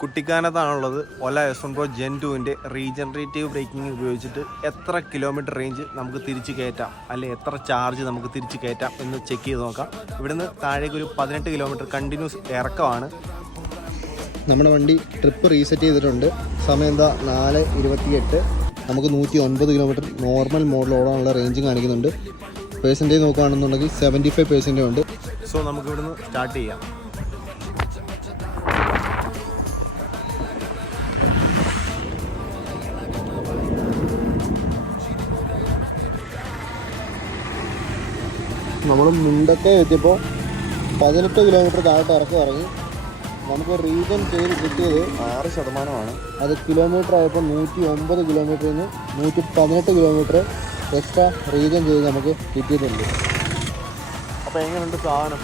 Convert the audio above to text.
കുട്ടിക്കാനത്താണുള്ളത്. Ola S1 Pro Gen 2-ൻ്റെ regenerative braking ഉപയോഗിച്ചിട്ട് എത്ര കിലോമീറ്റർ റേഞ്ച് നമുക്ക് തിരിച്ച് കയറ്റാം, അല്ലെങ്കിൽ എത്ര ചാർജ് നമുക്ക് തിരിച്ച് കയറ്റാം എന്ന് ചെക്ക് ചെയ്ത് നോക്കാം. ഇവിടുന്ന് താഴേക്ക് ഒരു 18 കിലോമീറ്റർ കണ്ടിന്യൂസ് ഇറക്കമാണ്. നമ്മുടെ വണ്ടി ട്രിപ്പ് റീസെറ്റ് ചെയ്തിട്ടുണ്ട്. സമയം എന്താ 4:28. നമുക്ക് 109 കിലോമീറ്റർ നോർമൽ മോഡിൽ ഓടാനുള്ള റേഞ്ച് കാണിക്കുന്നുണ്ട്. പേഴ്സൻറ്റേജ് നോക്കുകയാണെന്നുണ്ടെങ്കിൽ 75% ഉണ്ട്. സോ നമുക്ക് ഇവിടുന്ന് സ്റ്റാർട്ട് ചെയ്യാം. നമ്മൾ മുണ്ടക്കെ എത്തിയപ്പോൾ 18 കിലോമീറ്റർ താഴോട്ട് ഇറങ്ങി. നമുക്ക് റീജൻ ചെയ്ത് കിട്ടിയത് 6%. അത് കിലോമീറ്റർ ആയപ്പോൾ 109 കിലോമീറ്ററിൽ നിന്ന് 118 കിലോമീറ്റർ എക്സ്ട്രാ റീജൻ ചെയ്ത് നമുക്ക് കിട്ടിയിട്ടുണ്ട്. അപ്പോൾ എങ്ങനെയുണ്ട് സാധനം?